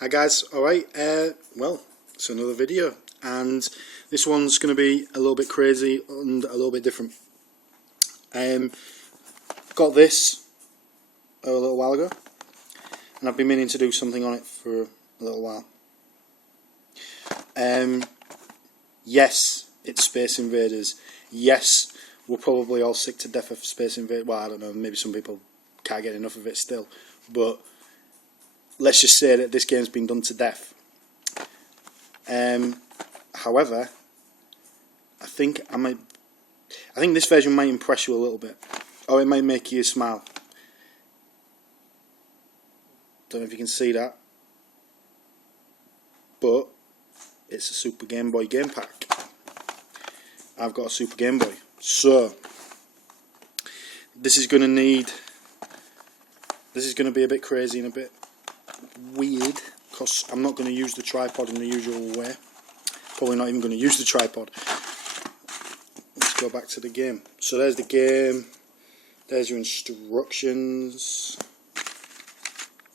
Hi guys, alright, well, it's another video, and this one's going to be a little bit crazy and a little bit different. Got this a little while ago, and I've been meaning to do something on it for a little while. Yes, it's Space Invaders. Yes, we're probably all sick to death of Space Invaders. Well, I don't know, maybe some people can't get enough of it still, but let's just say that this game's been done to death. However, I think this version might impress you a little bit, or it might make you smile. Don't know if you can see that, but it's a Super Game Boy game pack. I've got a Super Game Boy, so this is going to be a bit crazy and a bit weird, because I'm not going to use the tripod in the usual way. Probably not even going to use the tripod. Let's go back to the game. So there's the game, there's your instructions.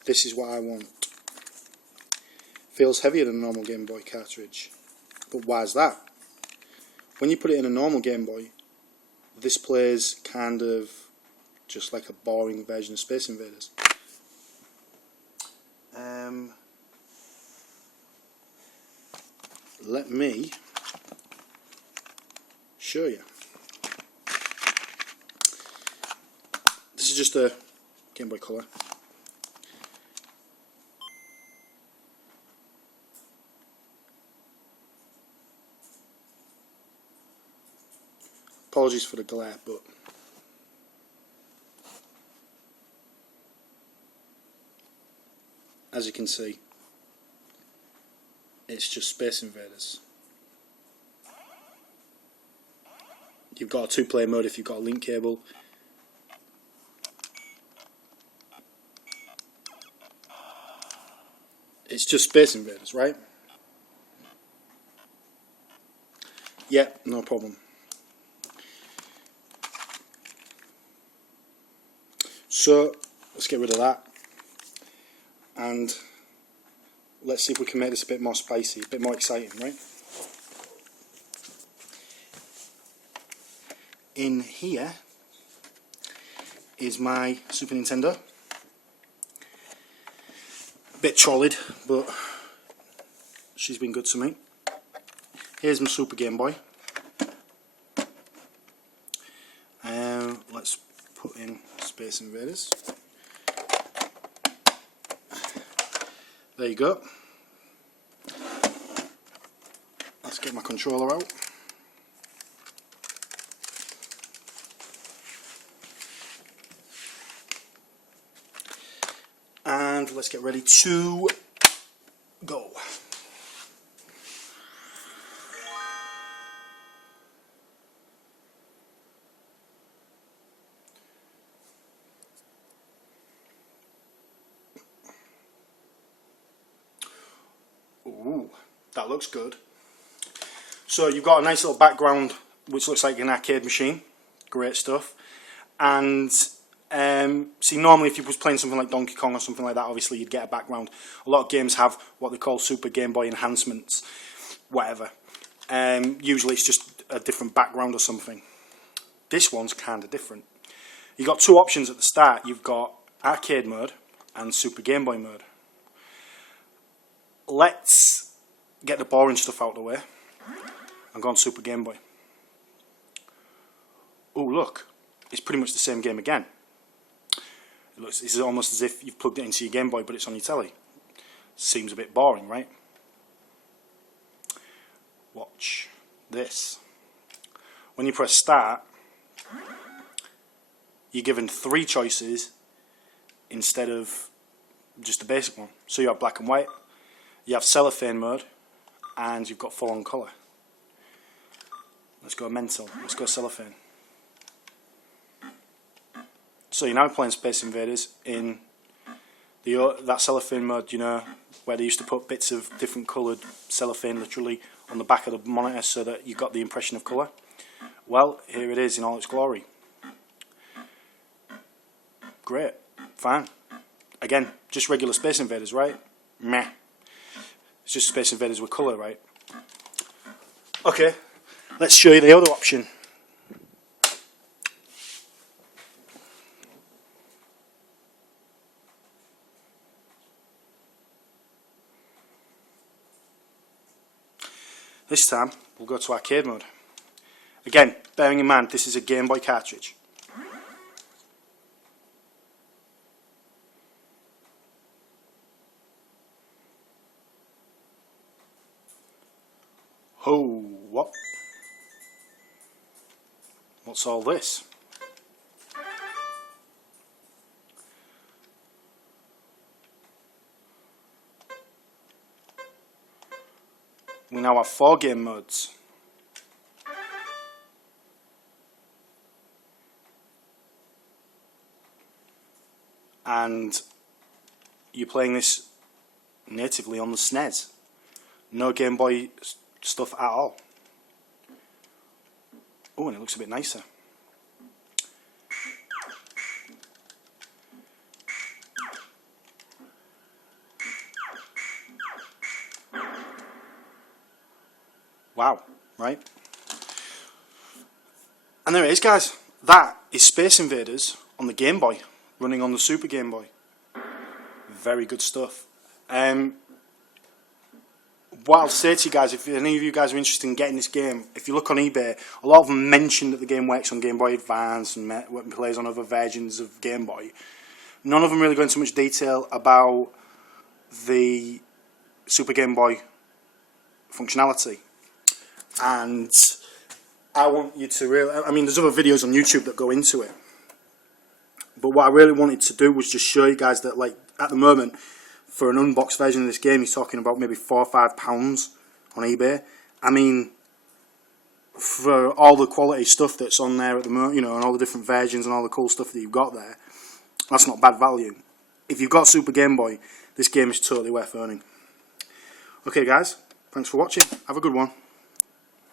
This is what I want. Feels heavier than a normal Game Boy cartridge, but why is that? When you put it in a normal Game Boy, this plays kind of just like a boring version of Space Invaders. Let me show you. This is just a Game Boy Color. Apologies for the glare, but as you can see, it's just Space Invaders. You've got a two-player mode if you've got a link cable. It's just Space Invaders, right? Yeah, no problem. So let's get rid of that, and let's see if we can make this a bit more spicy, a bit more exciting, right? In here is my Super Nintendo. A bit trolleyed, but she's been good to me. Here's my Super Game Boy. Let's put in Space Invaders. There you go. Let's get my controller out. And let's get ready to go. Ooh, that looks good. So you've got a nice little background which looks like an arcade machine. Great stuff. And see, normally if you was playing something like Donkey Kong or something like that, obviously you'd get a background. A lot of games have what they call Super Game Boy enhancements, whatever. Usually it's just a different background or something. This one's kind of different. You've got two options at the start. You've got arcade mode and Super Game Boy mode. Let's get the boring stuff out of the way and go on Super Game Boy. Oh look, it's pretty much the same game again. It's almost as if you've plugged it into your Game Boy but it's on your telly. Seems a bit boring, right? Watch this. When you press start, you're given three choices instead of just the basic one. So you have black and white, you have cellophane mode, and you've got full on colour. Let's go mental, let's go cellophane. So you're now playing Space Invaders in that cellophane mode, you know, where they used to put bits of different coloured cellophane literally on the back of the monitor so that you got the impression of colour. Well, here it is in all its glory. Great, fine. Again, just regular Space Invaders, right? Meh. It's just Space Invaders with colour, right? Okay, let's show you the other option. This time, we'll go to arcade mode. Again, bearing in mind, this is a Game Boy cartridge. Oh, what? What's all this? We now have 4 game modes. And you're playing this natively on the SNES. No Game Boy stuff at all. Oh, and it looks a bit nicer. Wow, right? And there it is, guys. That is Space Invaders on the Game Boy, running on the Super Game Boy. Very good stuff. What I'll say to you guys, if any of you guys are interested in getting this game, if you look on eBay, a lot of them mention that the game works on Game Boy Advance and plays on other versions of Game Boy. None of them really go into much detail about the Super Game Boy functionality. And I want you to really, I mean, there's other videos on YouTube that go into it. But what I really wanted to do was just show you guys that, like, at the moment, for an unboxed version of this game, he's talking about maybe £4 or £5 on eBay. I mean, for all the quality stuff that's on there at the moment, you know, and all the different versions and all the cool stuff that you've got there, that's not bad value. If you've got Super Game Boy, this game is totally worth owning. Okay, guys, thanks for watching. Have a good one.